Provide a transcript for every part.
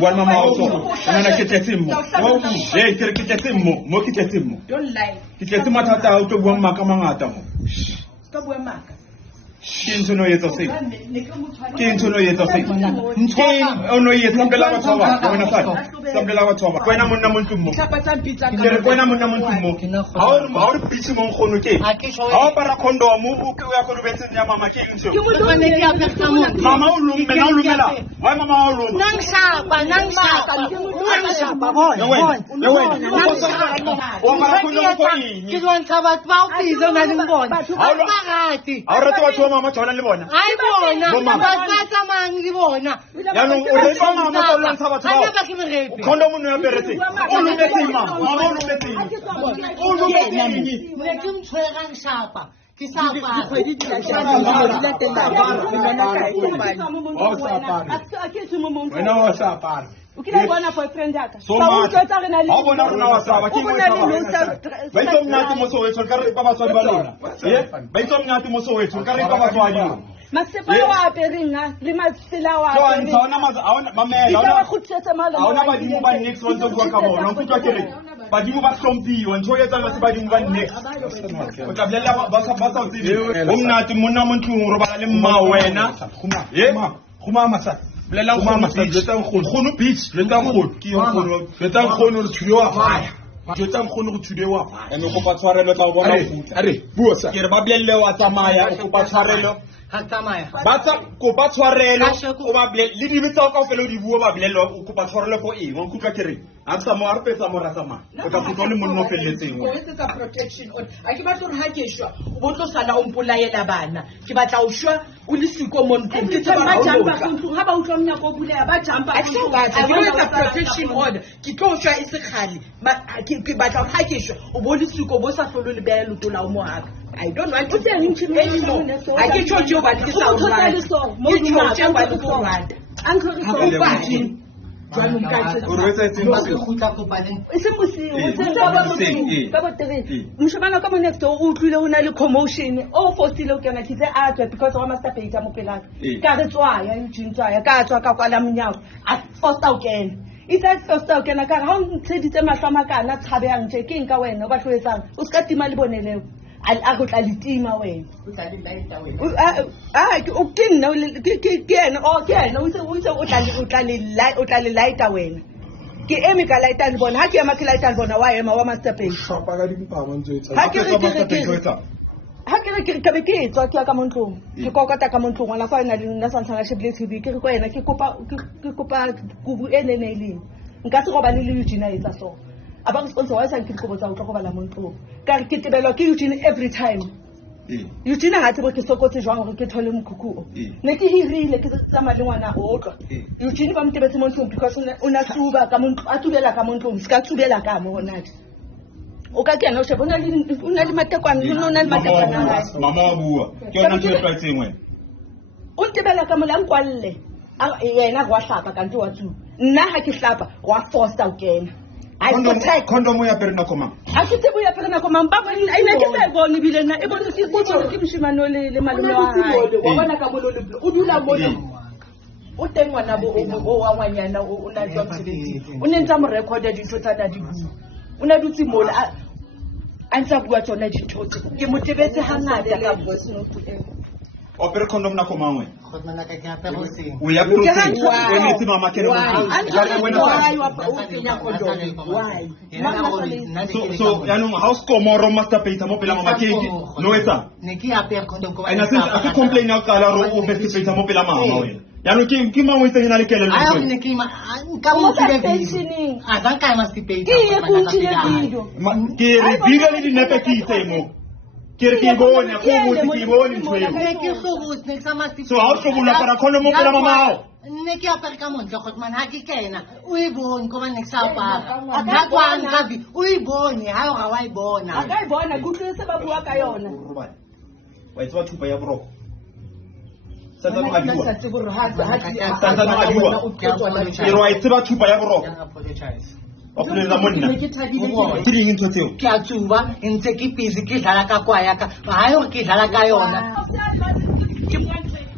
One mama also. And I get him. Hey, get him more. Get him. Don't lie. Get him out of one makamata. Stop wearing mark. Kintu no yeto se. Kintu no yeto se. Ono yeto sambela wa toba. Wena fat. Sambela wa toba. Kwena munna muntu mo. Kwena munna muntu mo. Haur pisi mo khono ke. Haur para kondo mu ku ya ko rubetse nya mama ke nso. Mama ulum mena ulumela. Why mama ulum? Nang sapa. Boy. O para kondo ko ini. Kizwan sabat mau piso na limbon. Parati. Ahora te va a mama chona le bona. Ai bona. Basta mang di bona. Ya no o le mama to lan sabat. Ana ba ki me repi. Kondo mu no berete. O lu beti mama. Mama lu beti. O lu beti. Ne kim tshwerang sapa. Ke sapa. Wena wa sapa. Ukila bona boyfriend yaka. So much. How bona una wa sapa. Ki mo sapa. Baito mnyati mo so wecho kare baba so balona. Baito mnyati mo so wecho kare baba so ayo. Masepala wa aperinga le masela wa. So antsona maza awona mamela. Ika wa khutsetsa mala. Awona badimo ba next one to go ka bona. Nkutwa kere. Badimo ba hlomphiwa ntho yetsa ba se badimo ba next. O tla blela ba sa tsebe. O mnati monna mo ntlong ro ba le mma wena. Khuma masa. Blela khuma masa letang khono beach letang khono ki yo khono letang khono re tshulewa faya. Letang khono go tshulewa faya. Ene go pa tshwarelo tla bona futa. Are bua sa. Ke re ba blelle wa tsamaya o go pa tshwarelo. Ha tsamaya. Ba tsa go pa tshwarelo o ba blelle le dibetsa ka ofela di bua ba blelle o go pa tshwarelo ko eng o nkutla kere. A tsa mo arpetsa mo ratama. O ka futwa le monno felletseng. Go etsa protection on. A ke batla re ha ke shwa o botlo sala o mpolaela bana. Ke batla o shwa o le siko mo ntong. Ke tsa ba jamba ntong ha ba utlwa mnya go bulela ba jamba. A ke batla ke etsa protection order. Ke tlo shwa isikhali. Ke batla ha ke shwa o bo le siko bo sa hlolo le beya lutola o mo haka. I don't want to tell him anymore. I get your job at this house. Mshobana ka next o utlwile o na le commotion o fostile o kana kitse a tswa because wa master page mo pelaka ka re tswa ya ntshintwa ya ka tswa ka kwala mnyago a fosta o kena itsa fosta o kena ka ha o ntsheditse mahlama kana tshabe yang tse ke nka wena o ba tloetsang o ska tima le boneleo a go tla litima wena o tla le lighta wena ke o kinna ke yena o ke yena o tla le lighta wena ke eme ka lighta le bona ha ke ema ke lighta le bona wa ema wa master page shapa ka dimpama ntse ha ke re ka be ke tswa ke ka montlong ke kokota ka montlong wala fa ina le nna sa ntlha shebile TV ke re ko yena ke kopa kubu ene ne ileng nka se go ba le Eugene etsa so aba re sponsor wa sa ke go botsa o tlo go bala montlong ka ke tebelwa ke Eugene every time Eugene ha tsebo ke sokotse jwang gore ke thole mokhuku ne ke hirile ke tsama le ngwana o tlwa Eugene ba mtebetse montlong because una tsuba ka montlong a tsubela ka montlong ska tsubela ka mo honati o ka ke na o sheba una le matekwana una le matekwana mama wa bua ke ona ke tlatseng wena o ntebela ka molang kwalle yena go hlapa ka ntwe wa tsu nna ha ke hlapa wa foster o kena condom ya perna koma a ke tsebo ya perna koma mpa ba ina ke sa bone bile na e bone ke ke mshimano le malome wa wa bona ka bololo o dula bona o teng wana bo wa ngwanyana o na tswa tshebetsi o ne ntsa mo recorder ditho tsa da di bua o na dutse mola a ntsa bua tsona ditho ke mo tebetse hangata ka voice note opere condom na koma ngwe Khotmana ka ke apere o seng o ya protein o ne tsima makere mo so ya no house komoro master page mo pela mama ke no etsa ne ke apere condom ko ba ina se a ke complain ya kala ro o best page mo pela mama wena ya no ke mangwe tse na le kelelo a ne ke ma ka mo ke pensioning a ba ka ma stipend ke go ntile video ke re video le dinepe ke itsemo Kere ki bone ko mo ti bone ntwe ke khobut ne sama stipend so how so bula para kono mo pela mama ne ke apere ka montle khotman ha ke kena o e bone ko ba ne sa pa ka kwa ngabi o e bone ha o ga wa e bona ka e bona go tletse ba bua ka yona wa itwa thupa ya boroko sa no adiwa sa tseboro ha no adiwa ke ro itwa thupa ya boroko o plela monna ke ding ntho tseo ke a tsuba ntse ke busy ke dlala ka kwa ya ka ha yo ke dlala ka yona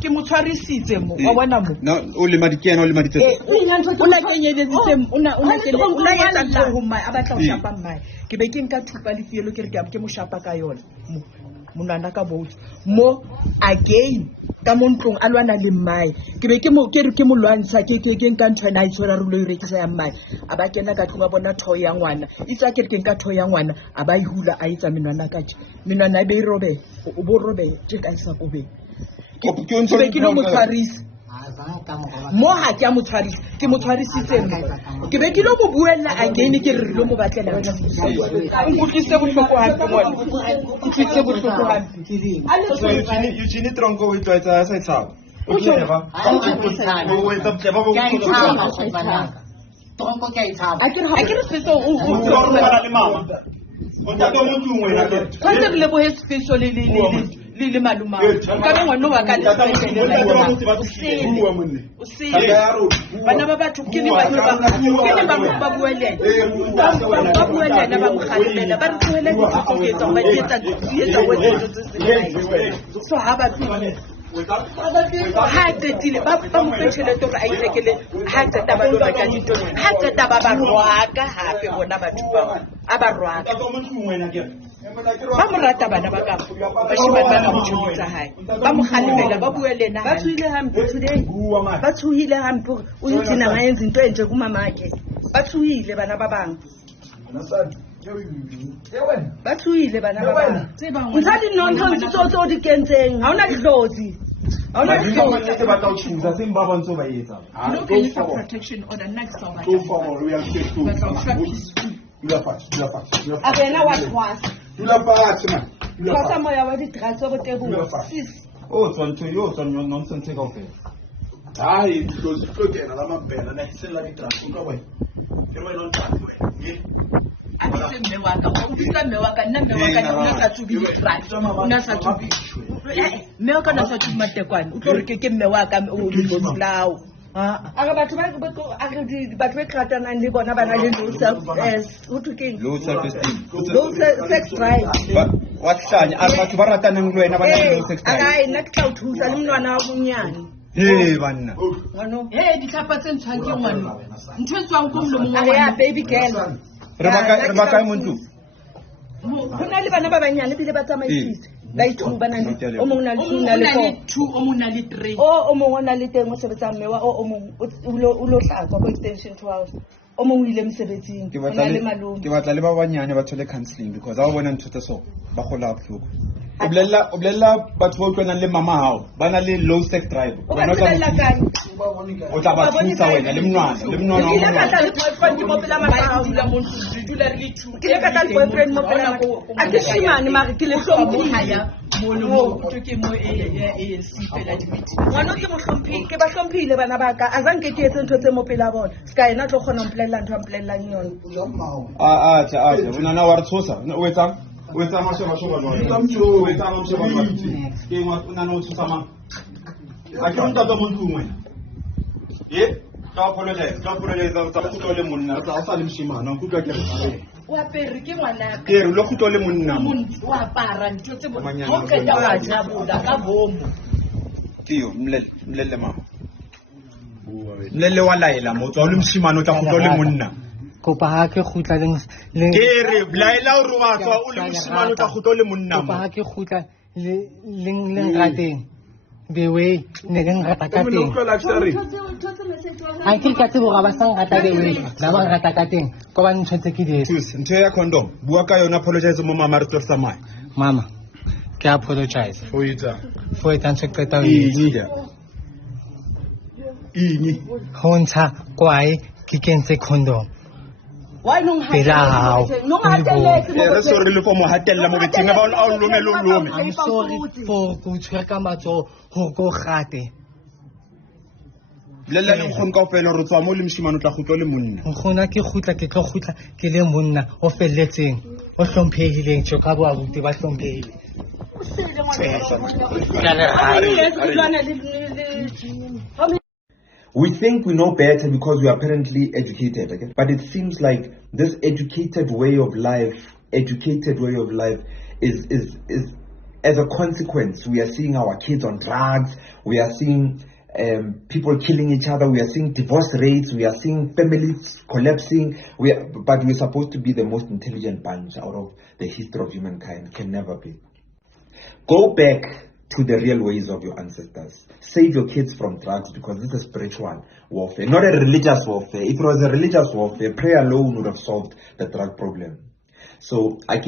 ke mo tshwarisitse mo wa bona mo no o le madikena o le maditse una tsenyeditse una etsa ntho ho mai a batla ho shapa mai ke be ke nka thupa le fielo ke re ke mo shapa ka yona monana ka botse mo again ka montlong a lwana le mai ke be ke mo lwantsha ke nka ntho ena a itshwara re lo irekisa ya mai a ba kena ka tlong a bona thoe ya ngwana itsa ke re ke nka thoe ya ngwana a ba ihula a etsa menwana ka tje menwana be robe o bo robe tje ka isa ko be ke be ke lo mo tshwarisa mo ha ke a mo tshwarisa ke mo tshwarisitse mo ke be ke lo mo buella again ke re lo mo batlela nkutlise bohloko hampe mona nkutlise bohloko hampe so you chini tronko o itwa sa itsao o ke ba o etsa tseba bo tronko ke itshaba akere seso o robala le mama o tato mo tlungwe na ke tshwantse re lebohe special le maluma ka be ngwana wa ka le bana ba batho ke ne ba buelena ba mokgalemela ba re tlohela dithuto ke etsa ba di etsa wetso tse se so ha ba ha qetile ba mo tšhelete gore a ithekele ha qeta ba lo reka dintho ha qeta ba rwaka hape bona batho ba a ba rwaka ba mo rata bana ba ka bashimane ba ka motšhomo tsa hae ba mo kgalemela ba bue lena ba tshuhile hampe today ba tshuhile hampe o ntsina ga enze into entle kumamakhe ba tshuhile bana ba bang ba tshuhile bana ba bang ntsha di-nonsense tso di kentseng ga o na ditlotsi protection order next time abena wa twasa twasa moya wa di-drugs wa botebong o tswantho yo tswanyo nonsense ka ofela hayi ditlokena la mabela na hisela di-drugs ka wena ke wena o ntata wena akise mme wa ka o bisa mme wa ka nna mme wa ka o sa tsubi di-drugs o na sa tsubi mme wa ka na sa tsubi matekwane o tlo re ke mme wa ka o lao aga batho ba kratanang le bona ba na le low sex drive wa hlanya a batho ba ratanang le wena ba na le low sex drive aga nna ke tla o thusa le monwana wa monyane banna ditlhapa tse ntshwang ke ngwana ntho e tswang ko molomong ya baby girl re ba kae montu go na le bana ba banyane bile ba tsamaisitse ba ithuba na le o mong na le 2 o mong na le 3 o mong o na le teng o sebetsa mmewa o mong o lo hlatswa ko extension 12 o mong o ile mosebetsing o na le malome ke batla le ba banyane ba thole counseling because ha o bona ntho tse so ba gola bohloko o blella batho ba utlwanang le mama hao ba na le low sex drive o tla ba thusa wena le mnwana ke ka tla le boyfriend mo pela mama dula mo dula re le 2 ke ka tla le boyfriend mo pela a ke shimane mare ke le hlomphi mo ke mo e sifela dibiti ngwana ke mo hlomphi ke ba hlomphile bana ba ka azange ke etse ntho tse mo pela bona ska ena tlo khona mplela ntho mplelang yona a unana wa re tshosa o etsa masheba jwalo o etsa masheba jwalo ke unana o tshosa mang a ke nta tsa montu wena ka apologize tsa go le monna tsa sa le mshimana o kutwa ke re wa pere ke ngwana ke re lo khutlo le monna wa para ntho tse bo ho ka da wa jabola ka bomo tiyo mlele mama mlele wa laela mo tswa le mshimana o tla khutlo le monna kopa ha ke khutla le ke re laela o re wa tswa o le mshimana o tla khutlo le monna kopa ha ke khutla le rateng bewe ne le ngata ka teng ha ke ka tsebo ga ba sang rata bewe ba ba rata ka teng ko ba ntshetse ke di ntho ya condom bua ka yona apologize mo mama re tlosa mai mama ke apologize for it and check that ini ho ntsha kwae ke kentse condom why no sorry le for mo hatella mo beteng ba o lome I'm sorry for go tshweka matso ho go gate le le go nka ofela re tswa mo le mshimano tla gutlo le monna gona ke gutla ke tlo gutla ke le monna o felletseng o hlomphehileng tso ka bo abuti ba hlomphehile We think we know better because we are apparently educated, okay? But it seems like this educated way of life is as a consequence, we are seeing our kids on drugs, we are seeing people killing each other, we are seeing divorce rates, we are seeing families collapsing, but we're supposed to be the most intelligent bunch out of the history of humankind. Can never be. Go back to the real ways of your ancestors. Save your kids from drugs, because this is spiritual warfare, not a religious warfare. If it was a religious warfare, prayer alone would have solved the drug problem. So, but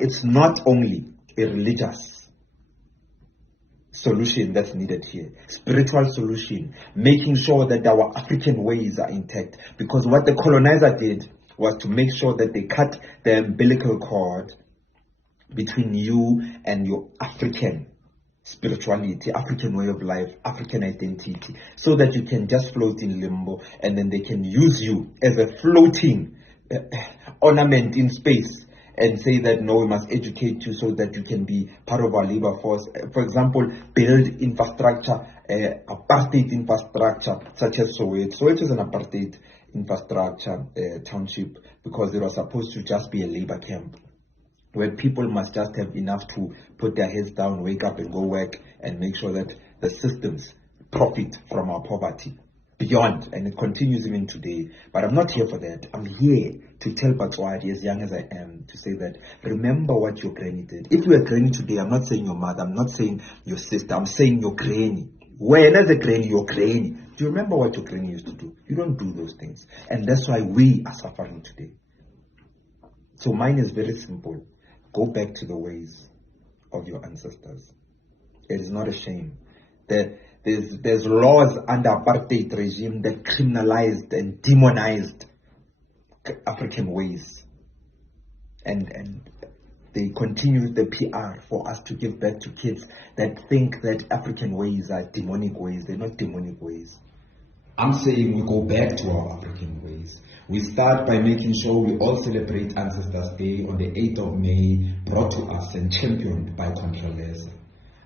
it's not only a religious solution that's needed here. Spiritual solution, making sure that our African ways are intact. Because what the colonizer did was to make sure that they cut the umbilical cord between you and your African spirituality, African way of life, African identity, so that you can just float in limbo, and then they can use you as a floating ornament in space and say that no, we must educate you so that you can be part of our labor force. For example, build infrastructure, apartheid infrastructure, such as Soweto. Soweto is an apartheid infrastructure township, because it was supposed to just be a labor camp, where people must just have enough to put their heads down, wake up and go work, and make sure that the systems profit from our poverty beyond. And it continues even today. But I'm not here for that. I'm here to tell Batswadi, as young as I am, to say that remember what your granny did. If you are granny today, I'm not saying your mother, I'm not saying your sister, I'm saying your granny. When as a granny, your granny. Do you remember what your granny used to do? You don't do those things. And that's why we are suffering today. So mine is very simple. Go back to the ways of your ancestors. It is not a shame. There's laws under apartheid regime that criminalized and demonized African ways. And they continue the PR for us to give back to kids that think that African ways are demonic ways. They're not demonic ways. I'm saying we go back to our African ways. We start by making sure we all celebrate Ancestors Day on the 8th of May, brought to us and championed by Controlesa.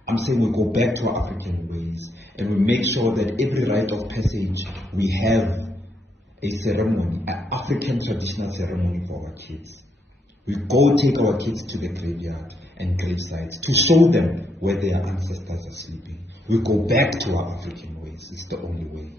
I'm saying we go back to our African ways, and we make sure that every rite of passage we have a ceremony, an African traditional ceremony for our kids. We go take our kids to the graveyard and gravesites to show them where their ancestors are sleeping. We go back to our African ways. It's the only way.